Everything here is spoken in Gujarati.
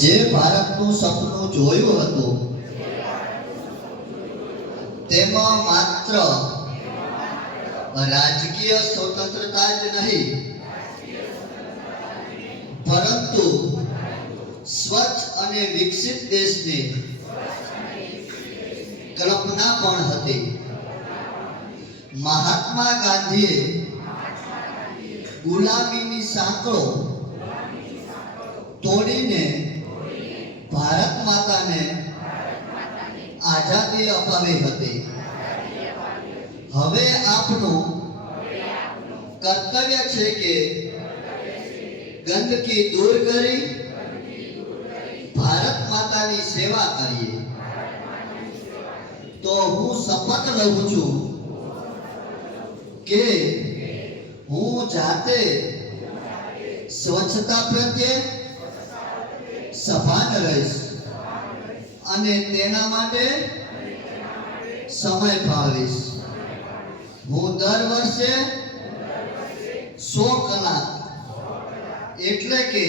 જે ભારતનું સપનું જોયું હતું, તેમાં માત્ર રાજકીય સ્વતંત્રતા જ નહીં, પરંતુ સ્વચ્છ અને વિકસિત દેશની કલ્પના પણ હતી. મહાત્મા ગાંધીએ ગુલામીની સાંકળો તોડીને ભારત માતાને આઝાદી અપાવી હતી હવે આપનું કર્તવ્ય છે કે ગંદકી દૂર કરી ભારત માતાની સેવા કરીએ તો હું શપથ લઉં છું કે હું જાતે સ્વચ્છતા પ્રત્યે સભાન રહીશ. અને તેના માટે સમય ફાળવીશ. હું દર વર્ષે સો કલાક. એટલે કે